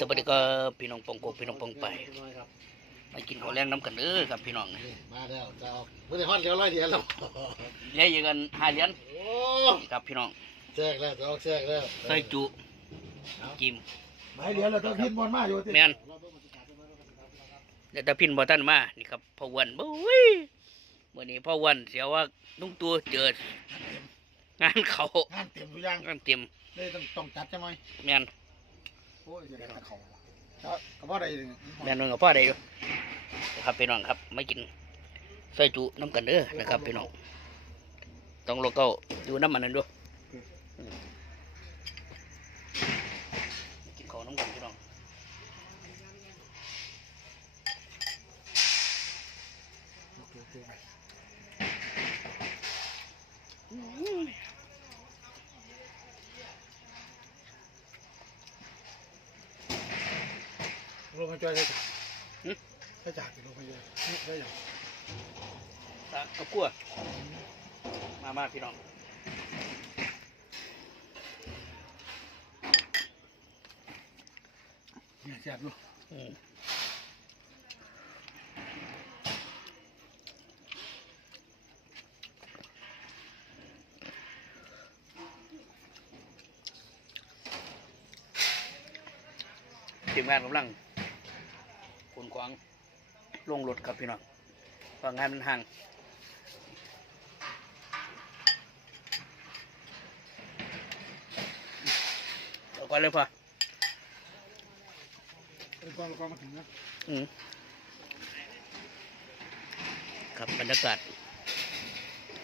สวัสดีก็พี่น้องปองโกพี่น้องปองไปมากินข้าวแรงน้ำกันเด้อครับพี่น้องมาแล้วจะเอาไม่ได้ฮอดเดียวร้อยเดียวแล้วเลี้ยงกันห้าเหรียญโอ้นี่ครับพี่น้องแทรกแล้วจะออกแทรกแล้วใส่จุจิ้มไม่เดียวเราต้องพิมพ์บอลมาอยู่ที่แม่นแล้วแต่พินบ่ทันมานี่ครับพ่อวันบุ้ยมื้อนี้พ่อวันเสียว่าลุงตัวเจองานเขางานเต็มทุกอย่างงานเต็มเลยต้องต้องจัดใช่ไหมแม่น โอ้ยจะได้ตะเขาก็ก็บ่ได้แม่นนึงกับพ่อได้อยู่นะครับพี่น้องครับไม่กินใส่จุน้ำกันเด้อนะครับพี่น้องต้องโลเก้าดูน้ำมันนั่นด้วยอืมกินข้าวน้ำกันพี่น้อง ลงมา จอยได้จ้ะได้จ้ะลงมาจ่อยได้ยังตากับกั้วมามาพี่น้องเนี่ยแซ่บอยู่อืมทีมงานกำลัง ขนขวางลงรถครับพี่น้องเพราะงานมันห่างเอาก่อนเลยพ่อไอ้กองกองมาถึงนะอืมครับบรรยากาศ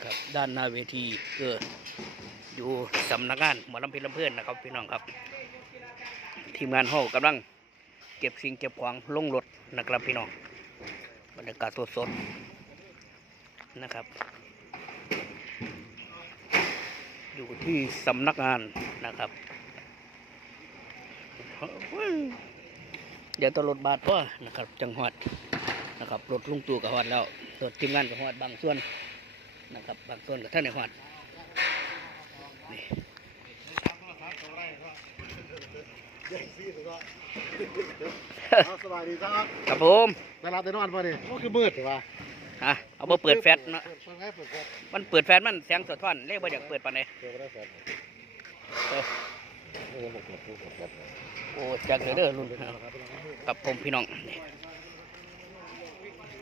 ครับด้านหน้าเวทีก็อยู่สำนักงานหมอลำเพลินลำเพื่อนนะครับพี่น้องครับ ทีมงานห้ากำลัง เก็บสิ่งเก็บของลงรถนะครับพี่น้องบรรยากาศสดๆนะครับ อยู่ที่สำนักงานนะครับเดี๋ยวตำรวจบาทพ่อนะครับ จังหวัดนะครับรถลุงตู่กับหอดแล้วรถทีมงานกับหอดบางส่วนนะครับ บางส่วนกับท่านในหอดนี่ สบายดีครับครับผมเวลาไปนอนป่ะนี่ก็คือมืดใช่ป่ะฮะเอามาเปิดแฟลชเนาะเปิดไงเปิดแฟลชมันเปิดแฟลชมันแสงสะท้อนเลขบ่อยากเปิดปานใดเปิดไม่ได้แฟลชโอ้เออผมเปิดผมเปิดแฟลชโอ้จากเด้อเด้อรุ่นกับผมพี่น้องนี่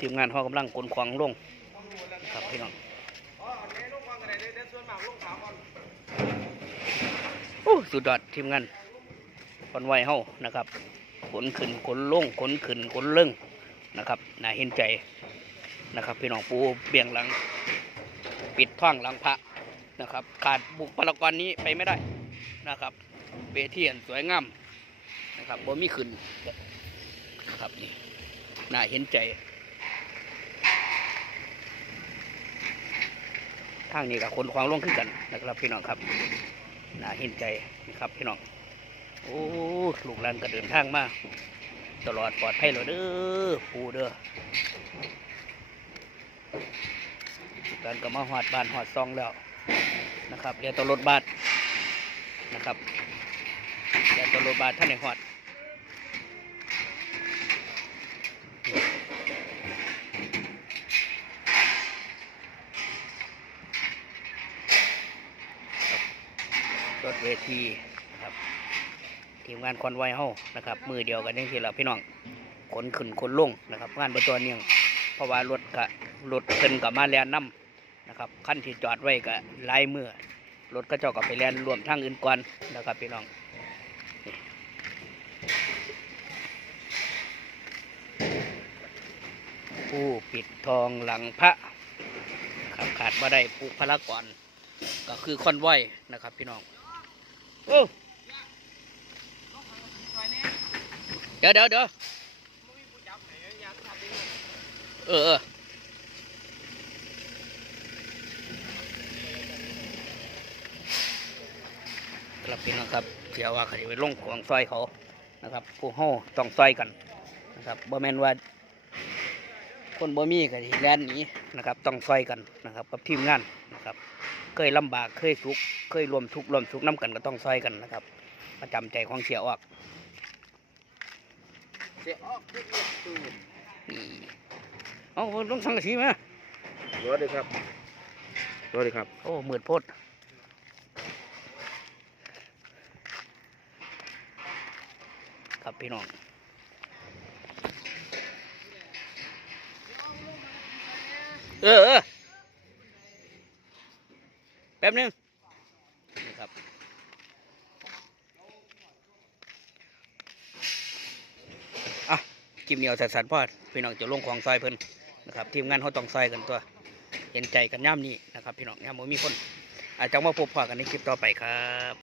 ทีมงานเขากำลังกลนควางลงครับพี่น้องโอ้สุดยอดทีมงาน คนไหวเฮานะครับขนขึ้นขนลงขนขึ้นขนเรื่องนะครับน่าเห็นใจนะครับ พี่น้องปูเบี่ยงหลัง ปิดท่องหลังพระนะครับ ขาดบุคลากรนี้ไปไม่ได้นะครับเวทีอันสวยงามนะครับบ่มีขึ้นนะครับนี่น่าเห็นใจทางนี้กับคนควางลงขึ้นกันนะครับพี่น้องครับน่าเห็นใจนะครับพี่น้อง โอ้ลูกหลานก็เดินทางมา ตลอดปลอดภัยเลยเด้อปูเด้อลูกหลานก็มาหอดบ้านหอดซองแล้วนะครับเรียนตรถบาทนะครับเรียนตรถบาทท่านในหอดรถเวที ทีมงานคอนไวเฮานะครับ มือเดียวกันนี่ทีละพี่น้องขนขึ้นขนลงนะครับงานบนตัวเนียงเพราะว่ารถกะรถเพิ่นกับมาแลนน้ำนะครับขั้นที่จอดไว้กะลายมือรถก็เจ้ากับไปแลนรวมทางอื่นก่อนนะครับพี่น้องผู้ปิดทองหลังพระนะครับขาดมาได้ผูกพระก่อนก็คือคอนไวนะครับพี่น้องโอ้ เดี๋ยวเดี๋ยวเดี๋ยวเออเออครับพี่น้องครับเสียว่าเขาจะไปลงของซอยเขานะครับผู้เฮาต้องซอยกันนะครับบ่แม่นว่า คนบ่มีก็สิแล่นนี้นะครับ ต้องซอยกันนะครับ กับทีมงานนะครับ เคยลำบากเคยสุขเคยรวมทุกข์รวมสุขน้กันก็ต้องซอยกันนะครับ ประจำใจของเสียออก เสียออกเรียกตูนนี่เอาลงสังกะสีไหมรอดีครับรอดีครับ โอ้มืดโพดครับพี่น้องเออเออแป๊บนึงนี่ครับ อะ กิมเหนียวสัสันพ่อพี่น้องจะลงของซอยเพิ่นนะครับทีมงานเขาต้องซอยกันตัว เห็นใจกันย่ำนี้นะครับ พี่น้องย่ำบ่มีคน อาจจะมาพบพอกันในคลิปต่อไปครับ